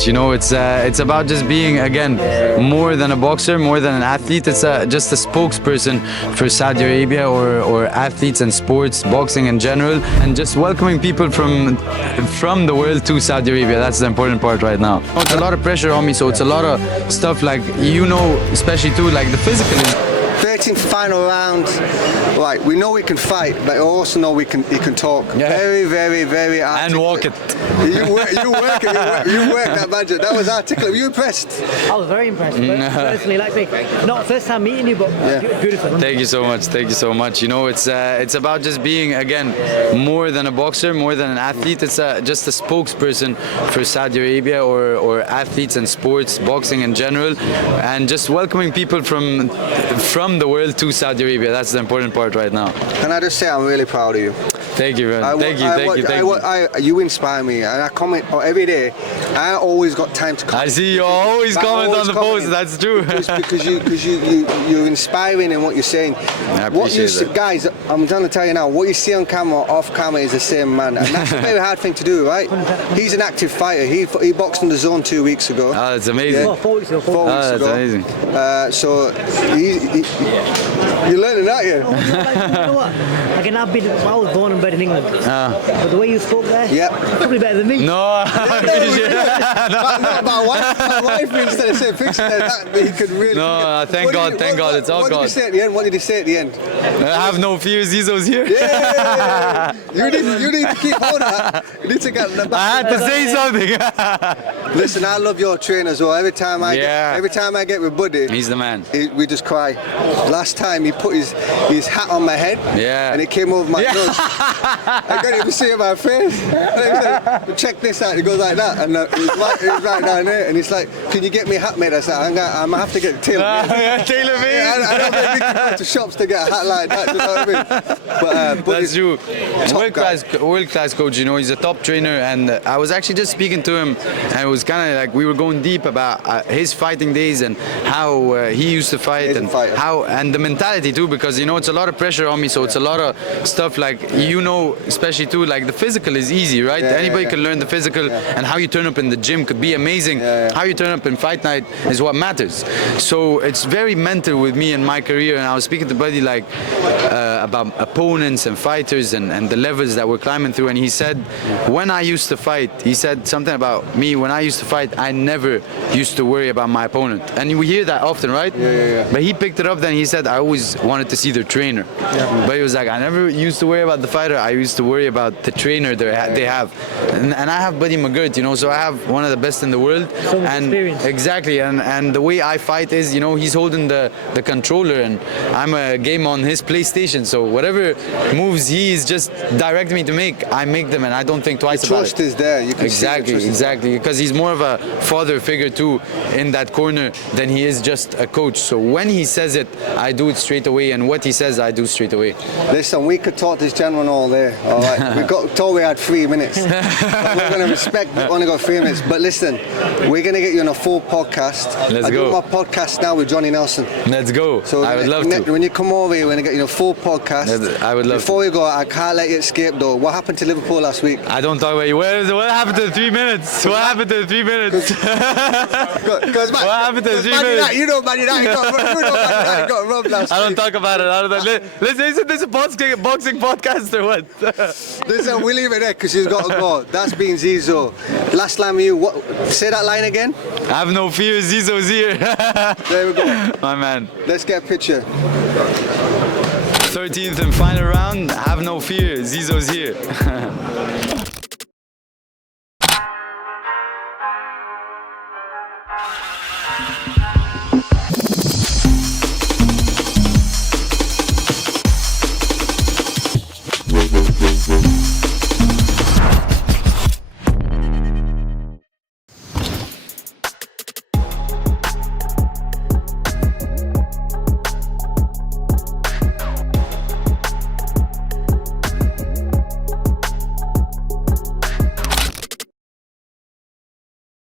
much. You know, it's about just being, again, more than a boxer, more than an athlete. It's just a spokesperson for Saudi Arabia or athletes and sports, boxing in general, and just welcoming people from the world to Saudi Arabia. That's the important part right now. It's a lot of pressure on me, so it's a lot of stuff like, you know, especially too, like the physical. 13th final round. Right, we know we can fight, but we also know he can talk. Yeah. Very, very, very articulate. And walk it. You work that budget. That was articulate. Were you impressed? I was very impressed. Personally, like me, not first time meeting you, but beautiful. Thank you so much. Thank you so much. You know, it's about just being, again, more than a boxer, more than an athlete. It's just a spokesperson for Saudi Arabia or athletes and sports, boxing in general, and just welcoming people from the world to Saudi Arabia. That's the important part right now. Can I just say I'm really proud of you? Thank you, man. Thank you. You inspire me, and I comment every day. I always got time to comment. I see you always comment on the post. That's true. because you're inspiring in what you're saying. I appreciate that. Guys, I'm trying to tell you now, what you see on camera, off camera is the same man, and that's a very hard thing to do, right? He's an active fighter. He boxed in the zone 2 weeks ago. Oh, that's amazing. Yeah. 4 weeks ago. 4 weeks that's ago. amazing. So you're learning that, yeah. You know what? Again, I was born and bred in England. But the way you spoke there, yeah, probably better than me. No, my wife instead of saying picture that he could really. No, thank God, it's all God. What did he say at the end? What did he say at the end? I have no fear, ZIzo's here. Yeah. You need to keep hold of that. You need to get the back. I had to say something. Listen, I love your trainer as well. Every time I get with Buddy, he's the man. We just cry. Last time he put his hat on my head, and it came over my nose. I can't even see it in my face. And he said, check this out. He goes like that, and it's right down there. And he's like, "Can you get me a hat made?" I said, "I'm gonna have to get it tailor-made." Tailor-made. I don't think we can go to shops to get a hat like that. You know what I mean? But that's true. World class coach. You know, he's a top trainer, and I was actually just speaking to him, and it was kind of like we were going deep about his fighting days and how he used to fight and the mentality too, because you know it's a lot of pressure on me, so it's a lot of stuff like, you know, especially too, like the physical is easy, right? Anybody can learn the physical, and how you turn up in the gym could be amazing. How you turn up in fight night is what matters. So it's very mental with me in my career, and I was speaking to Buddy like about opponents and fighters and the levels that we're climbing through, and he said when I used to fight, he said something about me, when I used to fight, I never used to worry about my opponent, and we hear that often, right? But he picked it up then, he said I always wanted to see their trainer, but he was like, I never used to worry about the fighter, I used to worry about the trainer they have, and I have Buddy McGirt, you know, so I have one of the best in the world, and exactly, and the way I fight is, you know, he's holding the controller, and I'm a game on his PlayStation, so whatever moves he is just directing me to make, I make them, and I don't think twice about it. Trust is there. You can exactly, because he's more of a father figure too in that corner than he is just a coach. So when he says it, I do it straight away, and what he says, I do straight away. Listen, we could talk to this gentleman all day. All right, we got told we had 3 minutes. But we're going to respect. We only got 3 minutes. But listen, we're going to get you on a full podcast. Let's go. I do my podcast now with Johnny Nelson. Let's go. So I would love to. When you come over here, we're going to get you a full podcast. I would love Before we go, I can't let you escape though. What happened to Liverpool last week? I don't talk about you. What happened to the 3 minutes? What happened to the 3 minutes? What happened to the 3 minutes? You know Man United got robbed last week. I don't talk about it. Listen, this is a boxing podcast or what? Listen, we'll leave it there because he's got to go. That's been ZIzo. Last line with you. Say that line again. I have no fear, ZIzo's here. There we go. My man. Let's get a picture. 13th and final round. Have no fear, ZIzo's here.